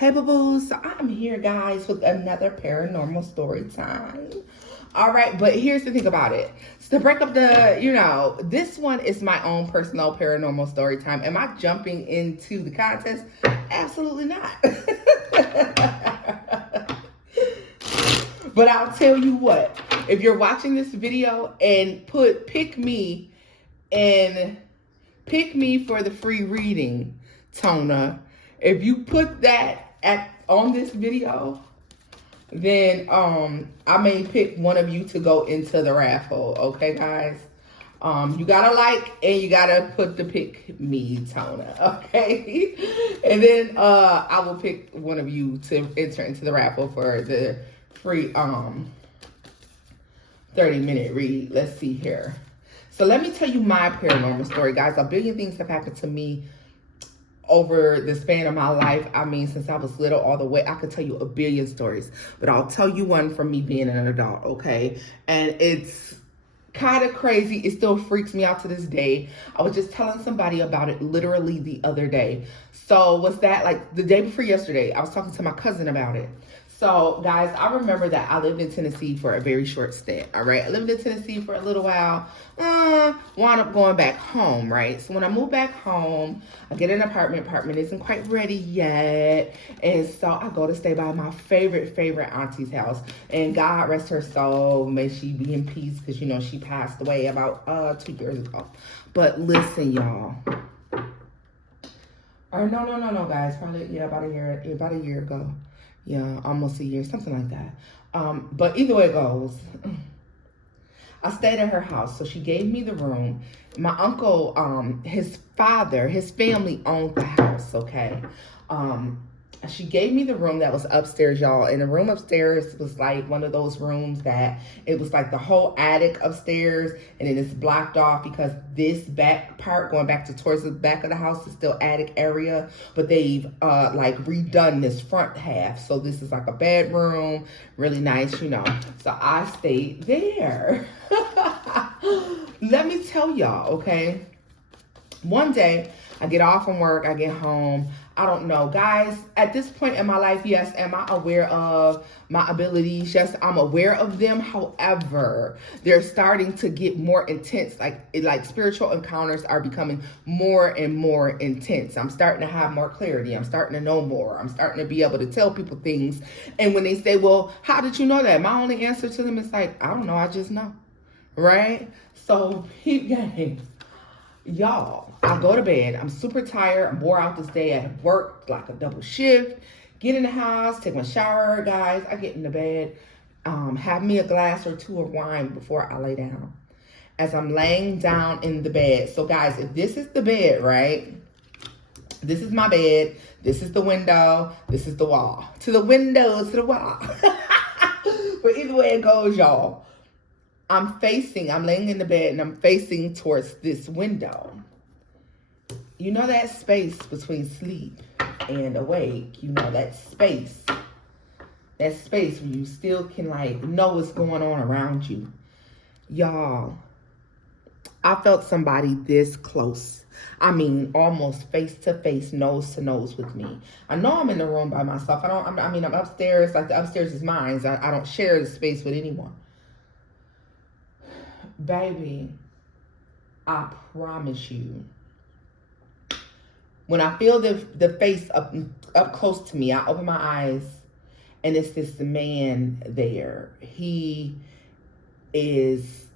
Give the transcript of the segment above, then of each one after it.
Hey boo-boos, so I'm here guys with another paranormal story time. All right, but here's the thing about it. So to break up this one is my own personal paranormal story time. Am I jumping into the contest? Absolutely not. But I'll tell you what, if you're watching this video and pick me for the free reading, Tona, if you put that on this video, then I may pick one of you to go into the raffle. Okay, guys. You gotta like and you gotta put the pick me, Tona. Okay, and then I will pick one of you to enter into the raffle for the free 30-minute read. Let's see here. So let me tell you my paranormal story, guys. A billion things have happened to me over the span of my life. I mean, since I was little all the way, I could tell you a billion stories, but I'll tell you one from me being an adult, okay? And it's kind of crazy. It still freaks me out to this day. I was just telling somebody about it literally the other day. So what's that? Like the day before yesterday, I was talking to my cousin about it. So guys, I remember that I lived in Tennessee for a very short stint, all right? I lived in Tennessee for a little while, wound up going back home, right? So when I moved back home, I get an apartment isn't quite ready yet. And so I go to stay by my favorite auntie's house. And God rest her soul, may she be in peace, because you know, she passed away about 2 years ago. But listen, y'all. Or no, guys, probably, yeah, about a year ago. Yeah, almost a year, something like that. But either way it goes, I stayed at her house. So she gave me the room. My uncle, his family owned the house, okay? She gave me the room that was upstairs, y'all. And the room upstairs was like one of those rooms that it was like the whole attic upstairs, and then it's blocked off because this back part going back towards the back of the house is still attic area, but they've like redone this front half. So this is like a bedroom, really nice, you know. So I stayed there. Let me tell y'all, okay? One day, I get off from work, I get home. I don't know, guys, at this point in my life, yes, am I aware of my abilities? Yes, I'm aware of them. However, they're starting to get more intense. Like spiritual encounters are becoming more and more intense. I'm starting to have more clarity. I'm starting to know more. I'm starting to be able to tell people things. And when they say, well, how did you know that? My only answer to them is like, I don't know, I just know, right? So, peep game. Y'all, I go to bed. I'm super tired. I'm wore out this day. I have worked like a double shift. Get in the house, take my shower, guys. I get in the bed, have me a glass or two of wine before I lay down. As I'm laying down in the bed. So guys, if this is the bed, right? This is my bed. This is the window. This is the wall. To the window, to the wall. But either way it goes, y'all. I'm laying in the bed and I'm facing towards this window. You know that space between sleep and awake, you know, that space where you still can like know what's going on around you. Y'all, I felt somebody this close. I mean, almost face to face, nose to nose with me. I know I'm in the room by myself. I'm upstairs, like the upstairs is mine. I don't share the space with anyone. Baby, I promise you, when I feel the face up close to me, I open my eyes and it's this man there. He is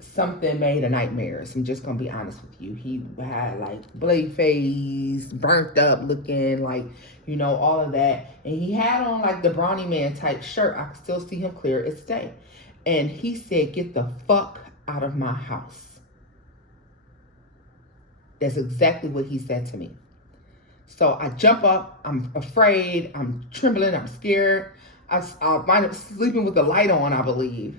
something made of nightmares. I'm just gonna be honest with you. He had like blade face, burnt up looking, like, you know, all of that. And he had on like the Brawny Man type shirt. I can still see him clear as day. And he said, get the fuck out of my house. That's exactly what he said to me. So I jump up, I'm afraid, I'm trembling, I'm scared. I wind up sleeping with the light on, I believe.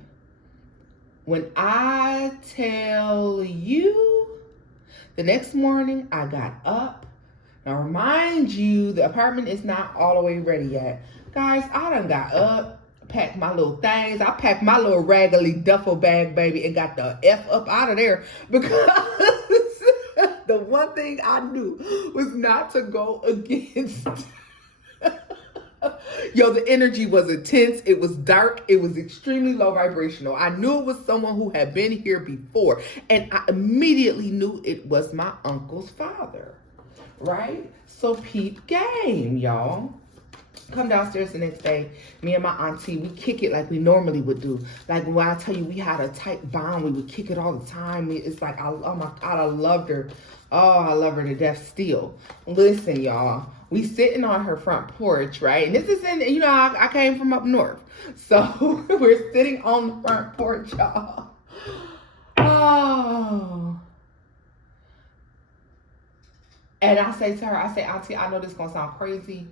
When I tell you, the next morning I got up. Now remind you, the apartment is not all the way ready yet. Guys, I done got up, packed my little things. I packed my little raggedy duffel bag, baby, and got the F up out of there because the one thing I knew was not to go against Yo, the energy was intense. It was dark. It was extremely low vibrational. I knew it was someone who had been here before. And I immediately knew it was my uncle's father. Right? So peep game, y'all. Come downstairs the next day. Me and my auntie, we kick it like we normally would do. Like when I tell you we had a tight bond, we would kick it all the time. It's like, oh my God, I loved her. Oh, I love her to death still. Listen, y'all. We sitting on her front porch, right? And this is in, you know, I came from up north. So we're sitting on the front porch, y'all. Oh. And I say to her, I say, Auntie, I know this is going to sound crazy.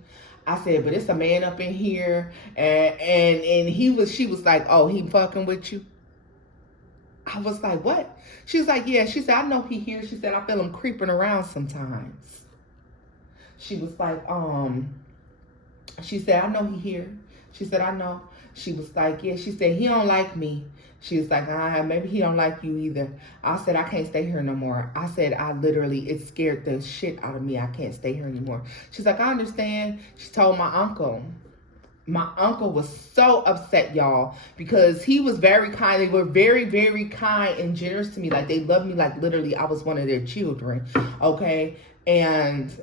I said, but it's a man up in here. And she was like, oh, he fucking with you? I was like, what? She was like, yeah. She said, I know he here. She said, I feel him creeping around sometimes. She was like, she said, I know he here. She said, I know. She was like, yeah. She said, he don't like me. She was like, maybe he don't like you either. I said, I can't stay here no more. I said, it scared the shit out of me. I can't stay here anymore. She's like, I understand. She told my uncle. My uncle was so upset, y'all, because he was very kind. They were very, very kind and generous to me. Like, they loved me like literally I was one of their children, okay? And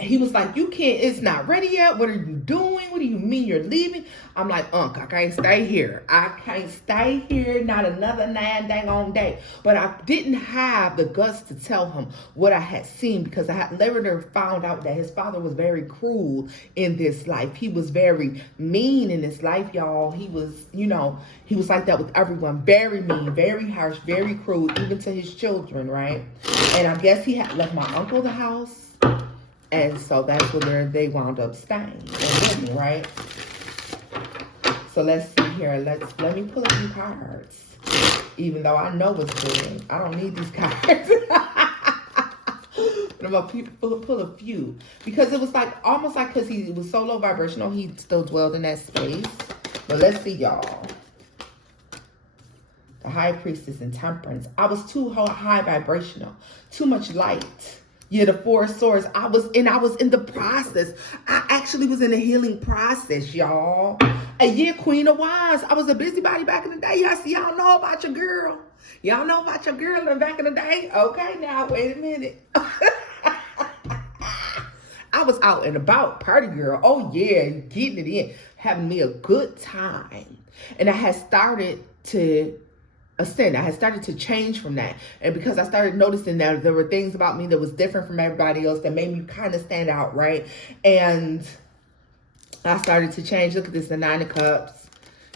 he was like, you can't, it's not ready yet. What are you doing? What do you mean you're leaving? I'm like, I can't stay here. I can't stay here, not another 9 dang on day. But I didn't have the guts to tell him what I had seen, because I had later found out that his father was very cruel in this life. He was very mean in this life, y'all. He was, he was like that with everyone. Very mean, very harsh, very cruel, even to his children, right? And I guess he had left my uncle the house. And so that's where they wound up staying, right? So let's see here. Let me pull a few cards. Even though I know what's good. I don't need these cards. But I'm going to pull a few. Because it was like, almost like, because he was so low vibrational, he still dwelled in that space. But let's see, y'all. The High Priestess and Temperance. I was too high vibrational. Too much light. Yeah, the Four of Swords. I was in the process. I actually was in the healing process, y'all. And yeah, Queen of Wands. I was a busybody back in the day. Y'all know about your girl. Y'all know about your girl back in the day? Okay, now, wait a minute. I was out and about, party girl. Oh, yeah, getting it in. Having me a good time. And I had started to ascend. I had started to change from that. And because I started noticing that there were things about me that was different from everybody else that made me kind of stand out, right? And I started to change. Look at this, the 9 of Cups,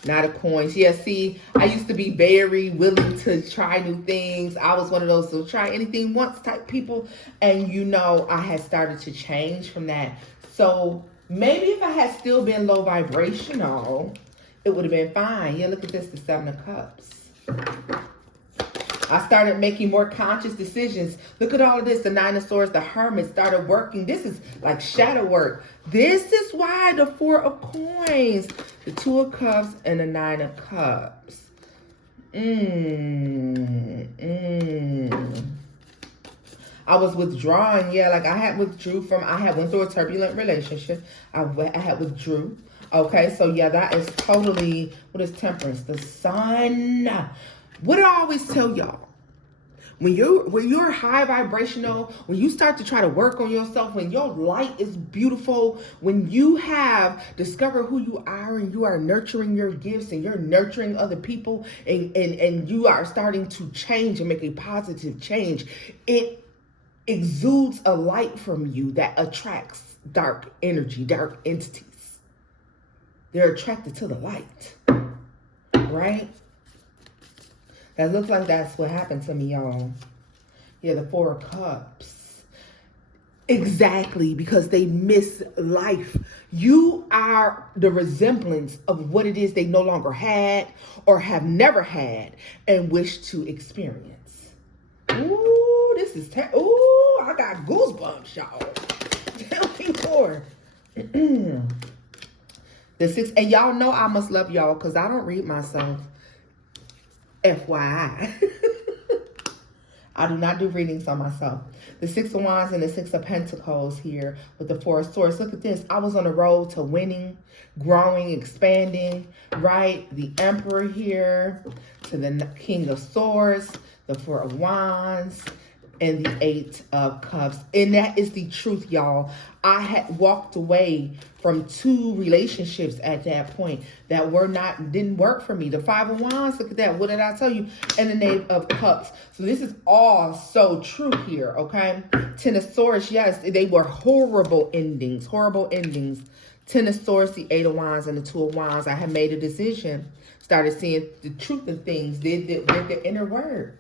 9 of Coins. Yeah, see, I used to be very willing to try new things. I was one of those to try anything once type people. And I had started to change from that. So maybe if I had still been low vibrational, it would have been fine. Yeah, look at this, the 7 of Cups. I started making more conscious decisions. Look at all of this. The 9 of Swords, the Hermit started working. This is like shadow work. This is why the 4 of Coins, the 2 of Cups, and the 9 of Cups. I was withdrawing. Yeah, like I had went through a turbulent relationship. I had withdrew. Okay, so yeah, that is totally, what is Temperance? The Sun. What do I always tell y'all? When you're high vibrational, when you start to try to work on yourself, when your light is beautiful, when you have discovered who you are and you are nurturing your gifts and you're nurturing other people and you are starting to change and make a positive change, it exudes a light from you that attracts dark energy, dark entities. They're attracted to the light, right? That looks like that's what happened to me, y'all. Yeah, the 4 of Cups. Exactly, because they miss life. You are the resemblance of what it is they no longer had or have never had and wish to experience. Ooh, this is ooh, I got goosebumps, y'all. Tell me more. The 6, and y'all know I must love y'all because I don't read myself. FYI. I do not do readings on myself. The Six of Wands and the Six of Pentacles here with the Four of Swords. Look at this. I was on the road to winning, growing, expanding, right? The Emperor here to the King of Swords, the Four of Wands, and the Eight of Cups. And that is the truth, y'all. I had walked away from 2 relationships at that point that didn't work for me. The Five of Wands, look at that. What did I tell you? And the Knave of Cups. So this is all so true here, okay? Ten of Swords, yes, they were horrible endings, horrible endings. Ten of Swords, the Eight of Wands, and the Two of Wands. I had made a decision, started seeing the truth of things, did the inner work.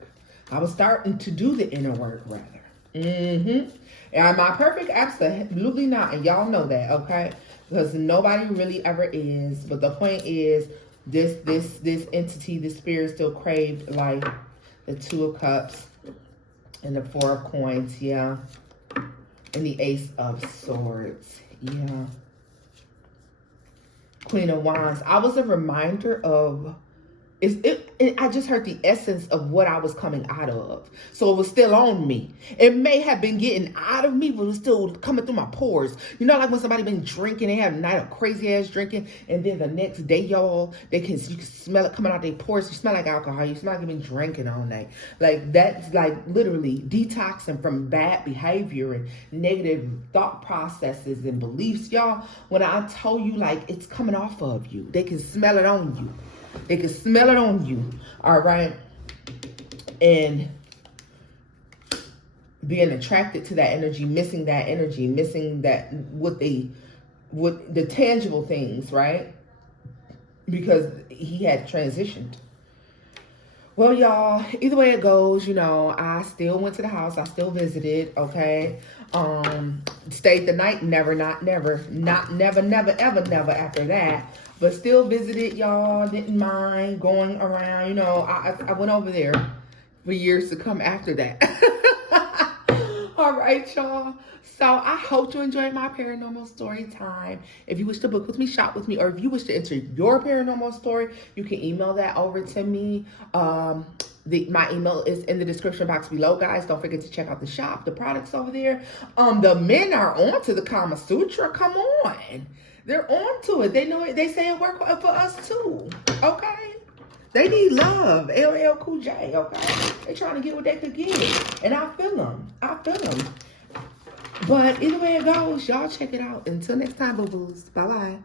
I was starting to do the inner work, rather. Am I perfect? Absolutely not. And y'all know that, okay? Because nobody really ever is. But the point is, this entity, this spirit still craved life. The Two of Cups and the Four of Coins, yeah. And the Ace of Swords, yeah. Queen of Wands. I was a reminder of... I just heard the essence of what I was coming out of. So it was still on me. It may have been getting out of me, but it was still coming through my pores. You know, like when somebody been drinking, they have a night of crazy ass drinking, and then the next day, y'all, you can smell it coming out their pores. You smell like alcohol. You smell like you've been drinking all night. Like that's like literally detoxing from bad behavior and negative thought processes and beliefs, y'all. When I tell you like it's coming off of you, they can smell it on you. They can smell it on you, all right? And being attracted to that energy, missing that energy, missing that, what the tangible things, right? Because he had transitioned. Well, y'all, either way it goes, you know, I still went to the house. I still visited, okay? Stayed the night, never after that. But still visited, y'all. Didn't mind going around. You know, I went over there for years to come after that. All right, y'all. So I hope you enjoyed my paranormal story time. If you wish to book with me, shop with me, or if you wish to enter your paranormal story, you can email that over to me. My email is in the description box below, guys. Don't forget to check out the shop, the products over there. The men are on to the Kama Sutra. Come on. They're on to it. They know it. They say it worked for us too. Okay? They need love. LL Cool J, okay? They trying to get what they could get. And I feel them. But either way it goes, y'all check it out. Until next time, boo-boos. Bye-bye.